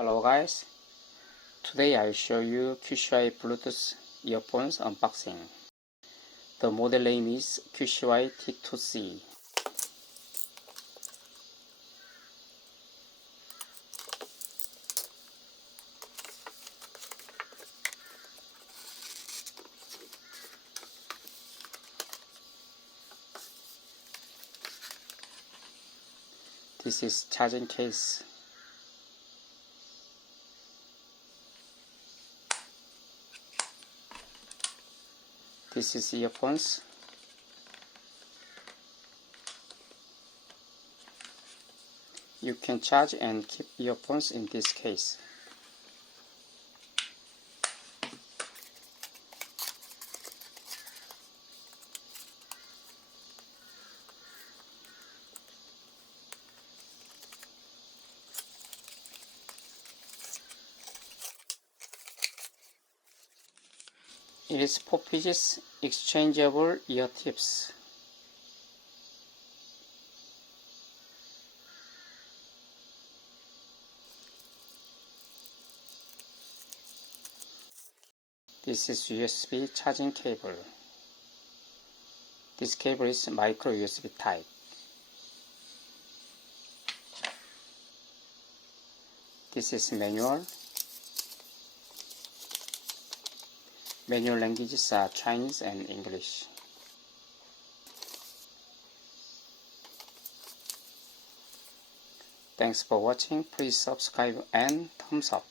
Hello guys, today I'll show you QCY Bluetooth earphones unboxing. The model name is QCY-T2C. This is charging case. This is earphones. You can charge and keep earphones in this case. It is 4 pieces exchangeable ear tips. This is USB charging cable. This cable is micro USB type. This is manual. Manual languages are Chinese and English. Thanks for watching. Please subscribe and thumbs up.